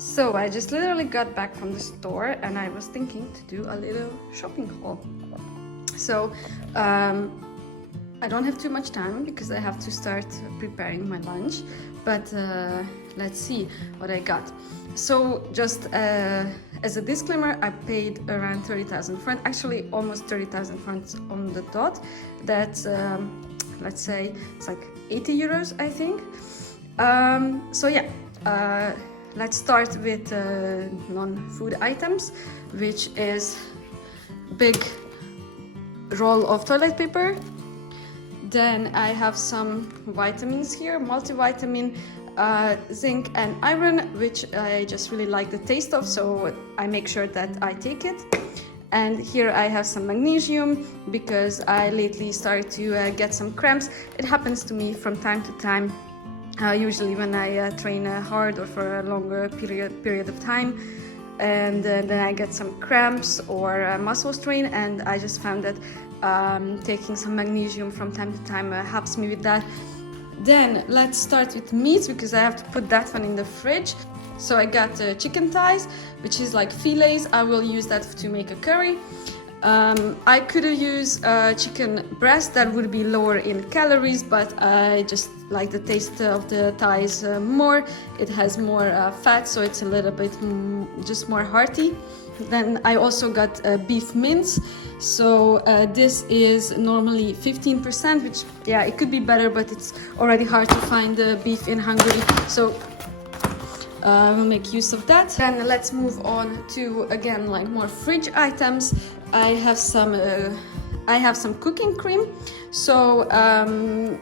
So I just literally got back from the store and I was thinking to do a little shopping haul. So I don't have too much time because I have to start preparing my lunch, but let's see what I got. So just as a disclaimer, I paid around 30,000 francs, actually almost 30,000 francs on the dot. That's let's say it's like 80 euros, I think. So yeah, let's start with non-food items, which is big roll of toilet paper. Then I have some vitamins here, multivitamin, zinc and iron, which I just really like the taste of, so I make sure that I take it. And here I have some magnesium because I lately started to get some cramps. It happens to me from time to time, usually when I train hard or for a longer period of time. And then I get some cramps or muscle strain, and I just found that taking some magnesium from time to time helps me with that. Then let's start with meats because I have to put that one in the fridge. So I got chicken thighs, which is like fillets. I will use that to make a curry. I could use chicken breast, that would be lower in calories, but I just like the taste of the thighs more. It has more fat, so it's a little bit just more hearty. Then I also got beef mince. So this is normally 15%, which yeah, it could be better, but it's already hard to find beef in Hungary. So we'll make use of that. Then let's move on to, again, like more fridge items. I have some cooking cream. So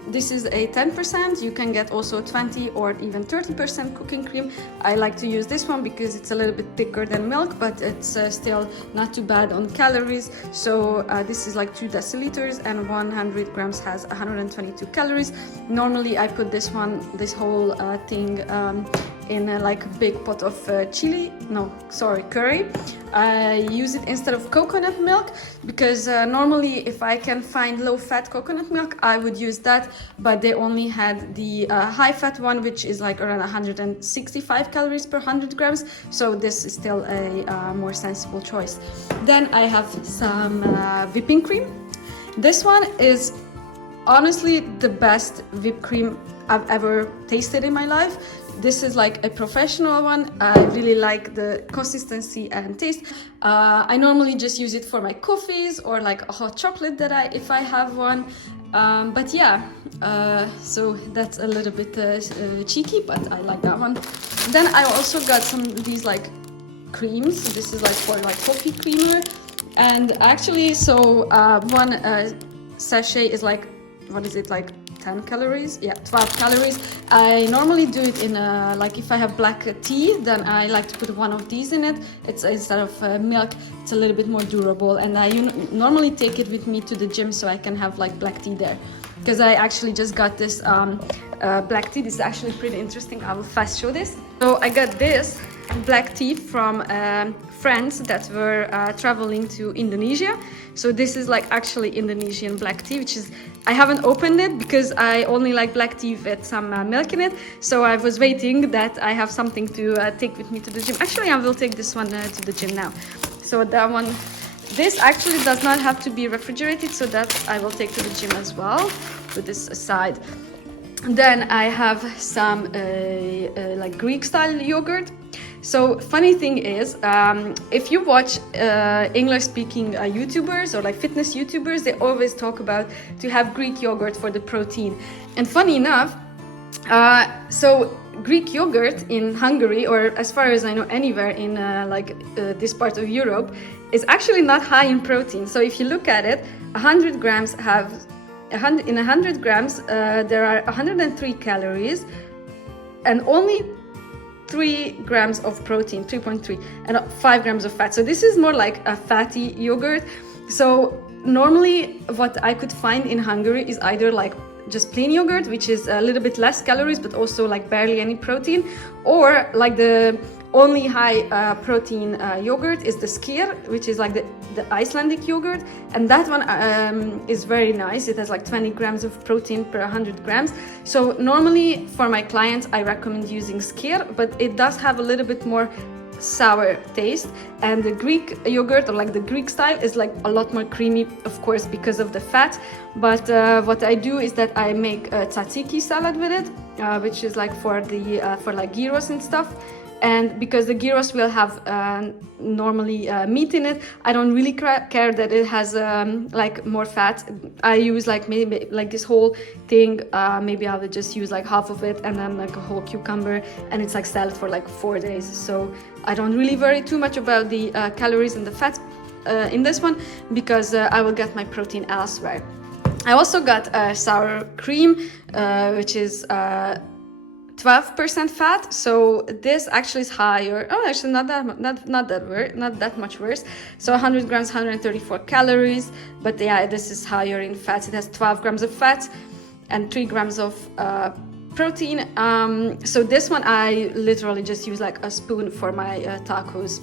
this is a 10%. You can get also 20 or even 30% cooking cream. I like to use this one because it's a little bit thicker than milk, but it's still not too bad on calories. So this is like 2 deciliters and 100 grams has 122 calories. Normally I put this whole thing in like a big pot of curry. I use it instead of coconut milk because normally if I can find low-fat coconut milk, I would use that, but they only had the high-fat one, which is like around 165 calories per 100 grams, so this is still a more sensible choice. Then I have some whipping cream. This one is honestly the best whipped cream I've ever tasted in my life. This is like a professional one. I really like the consistency and taste. I normally just use it for my coffees or like a hot chocolate if I have one. But yeah, so that's a little bit cheeky, but I like that one. Then I also got some of these like creams. This is like for like coffee creamer. And actually, so one sachet is like, what is it, like 10 calories? Yeah, 12 calories. I normally do it in like if I have black tea, then I like to put one of these in it. It's instead of milk, it's a little bit more durable, and I normally take it with me to the gym so I can have like black tea there. Because I actually just got this black tea. This is actually pretty interesting. I will fast show this. So I got this black tea from friends that were traveling to Indonesia. So this is like actually Indonesian black tea, which is, I haven't opened it because I only like black tea with some milk in it. So I was waiting that I have something to take with me to the gym. Actually, I will take this one to the gym now. So that one, this actually does not have to be refrigerated, so that I will take to the gym as well. Put this aside. Then I have some like Greek style yogurt. So funny thing is, if you watch English speaking YouTubers or like fitness YouTubers, they always talk about to have Greek yogurt for the protein. And funny enough, so Greek yogurt in Hungary, or as far as I know anywhere in this part of Europe, is actually not high in protein. So if you look at it, 100 grams have in 100 grams there are 103 calories and only 3 grams of protein, 3.3, and 5 grams of fat. So this is more like a fatty yogurt. So normally what I could find in Hungary is either like just plain yogurt, which is a little bit less calories but also like barely any protein, or like the only high protein yogurt is the skyr, which is like the Icelandic yogurt, and that one is very nice. It has like 20 grams of protein per 100 grams. So normally for my clients I recommend using skyr, but it does have a little bit more sour taste, and the Greek yogurt, or like the Greek style, is like a lot more creamy, of course, because of the fat. But what I do is that I make a tzatziki salad with it, which is like for like gyros and stuff. And because the gyros will have normally meat in it, I don't really care that it has like more fat. I use like maybe like this whole thing, maybe I will just use like half of it, and then like a whole cucumber, and it's like salad for like 4 days. So I don't really worry too much about the calories and the fat in this one, because I will get my protein elsewhere. I also got sour cream, which is 12% fat, so this actually is higher. Oh, actually not that much worse. So 100 grams, 134 calories, but yeah, this is higher in fats. It has 12 grams of fat and 3 grams of protein. So this one I literally just use like a spoon for my tacos.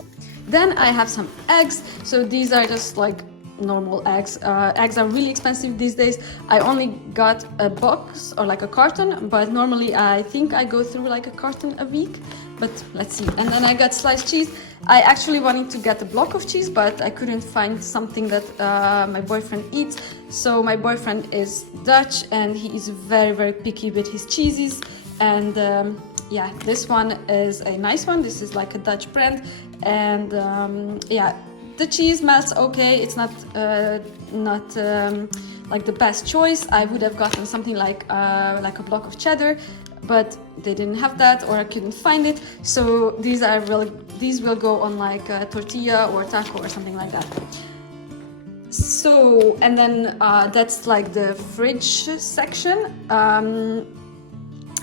Then I have some eggs. So these are just like normal eggs. Eggs are really expensive these days. I only got a box or like a carton, but normally I think I go through like a carton a week, but let's see. And then I got sliced cheese. I actually wanted to get a block of cheese, but I couldn't find something that my boyfriend eats. So my boyfriend is Dutch and he is very, very picky with his cheeses. And yeah, this one is a nice one. This is like a Dutch brand, and yeah, the cheese melts okay. It's not like the best choice. I would have gotten something like a block of cheddar, but they didn't have that, or I couldn't find it. So these will go on like a tortilla or taco or something like that. So, and then that's like the fridge section.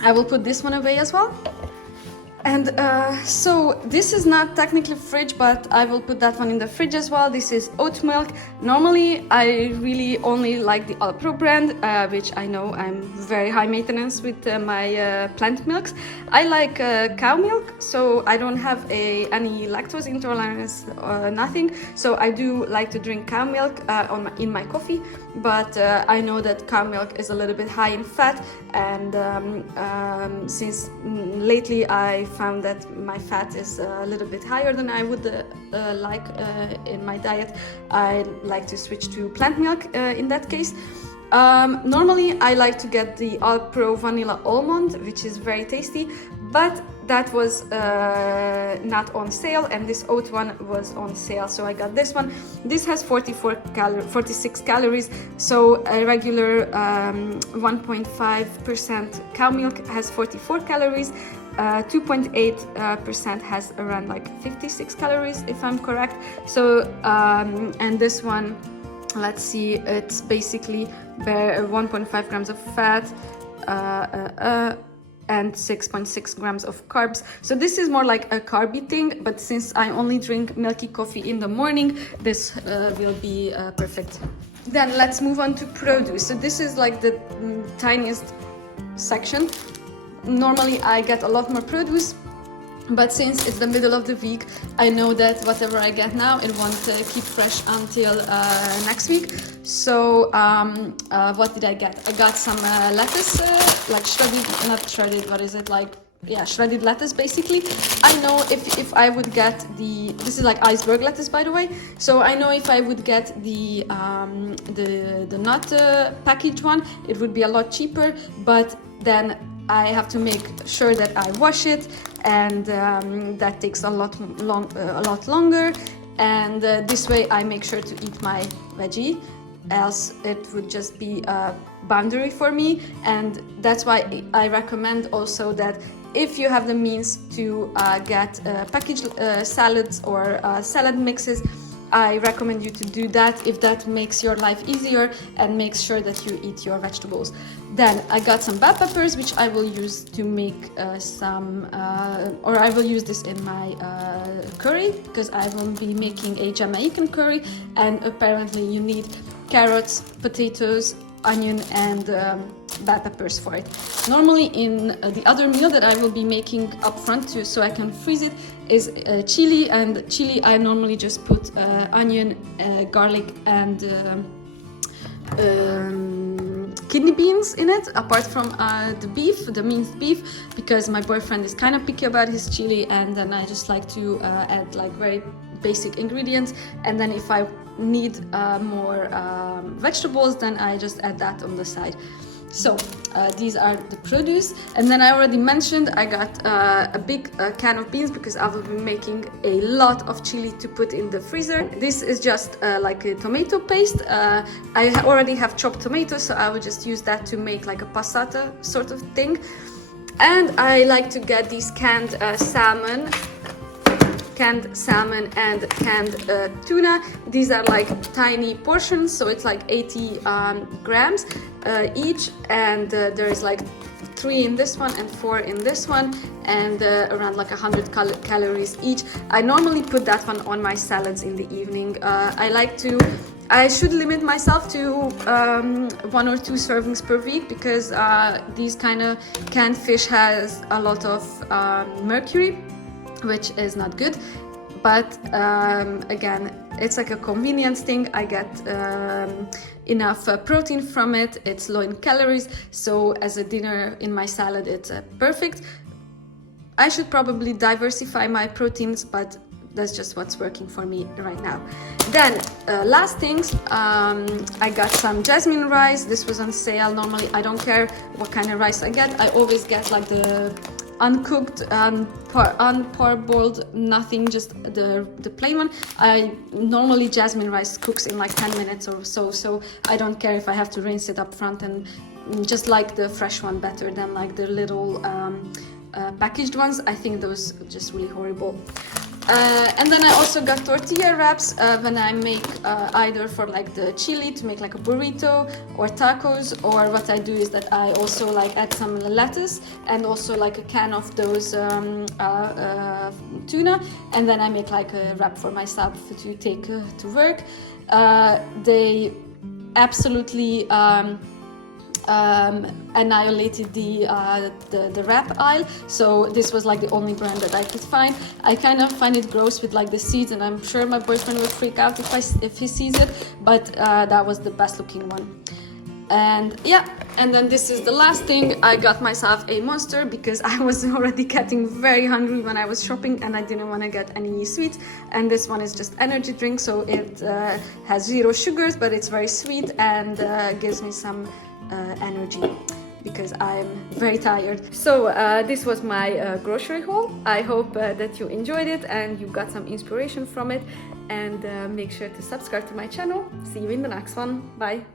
I will put this one away as well. And so this is not technically fridge, but I will put that one in the fridge as well. This is oat milk. Normally I really only like the Alpro brand, which I know I'm very high maintenance with my plant milks. I like cow milk, so I don't have any lactose intolerance or nothing. So I do like to drink cow milk in my coffee, but I know that cow milk is a little bit high in fat, and since lately I found that my fat is a little bit higher than I would like in my diet, I like to switch to plant milk in that case. Normally I like to get the Alpro Vanilla Almond, which is very tasty, but that was not on sale, and this oat one was on sale, so I got this one. This has 46 calories, so a regular 1.5% cow milk has 44 calories. 2.8% has around like 56 calories, if I'm correct. So and this one, let's see, it's basically 1.5 grams of fat and 6.6 grams of carbs. So this is more like a carby thing, but since I only drink milky coffee in the morning, this will be perfect. Then let's move on to produce. So this is like the tiniest section. Normally I get a lot more produce, but since it's the middle of the week, I know that whatever I get now, it won't keep fresh until next week. So what did I get? I got some lettuce, like shredded, not shredded, what is it, like, yeah, shredded lettuce basically. I know if I would get this is like iceberg lettuce, by the way, so I know if I would get the not packaged one, it would be a lot cheaper, but then I have to make sure that I wash it, and that takes a lot longer, and this way I make sure to eat my veggie, else it would just be a boundary for me. And that's why I recommend also that if you have the means to get packaged salads or salad mixes, I recommend you to do that if that makes your life easier and makes sure that you eat your vegetables. Then I got some bell peppers, which I will use to make or I will use this in my curry, because I will be making a Jamaican curry, and apparently you need carrots, potatoes, onion and bell peppers for it. Normally in the other meal that I will be making up front too, so I can freeze it, is chili. And chili I normally just put onion, garlic and kidney beans in it, apart from the minced beef, because my boyfriend is kind of picky about his chili, and then I just like to add like very basic ingredients, and then if I need more vegetables, then I just add that on the side. So these are the produce, and then I already mentioned I got a big can of beans because I will be making a lot of chili to put in the freezer. This is just like a tomato paste. I already have chopped tomatoes, so I will just use that to make like a passata sort of thing. And I like to get these canned salmon and canned tuna. These are like tiny portions, so it's like 80 grams each, and there is like 3 in this one and 4 in this one, and around like 100 calories each. I normally put that one on my salads in the evening. I should limit myself to 1 or 2 servings per week, because these kind of canned fish has a lot of mercury, which is not good. But again, it's like a convenience thing. I get enough protein from it. It's low in calories, so as a dinner in my salad, it's perfect. I should probably diversify my proteins, but that's just what's working for me right now. Then last things, I got some jasmine rice. This was on sale. Normally I don't care what kind of rice I get. I always get like the uncooked, unparboiled, nothing, just the plain one. I normally jasmine rice cooks in like 10 minutes or so, so I don't care if I have to rinse it up front, and just like the fresh one better than like the little packaged ones. I think those are just really horrible. And then I also got tortilla wraps when I make either for like the chili to make like a burrito or tacos, or what I do is that I also like add some lettuce and also like a can of those tuna, and then I make like a wrap for myself to take to work. They absolutely annihilated the wrap aisle, so this was like the only brand that I could find. I kind of find it gross with like the seeds, and I'm sure my boyfriend will freak out if he sees it, but that was the best looking one. And yeah, and then this is the last thing. I got myself a Monster because I was already getting very hungry when I was shopping, and I didn't want to get any sweets. And this one is just energy drink, so it has 0 sugars, but it's very sweet and gives me some energy because I'm very tired. So this was my grocery haul. I hope that you enjoyed it and you got some inspiration from it, and make sure to subscribe to my channel. See you in the next one. Bye.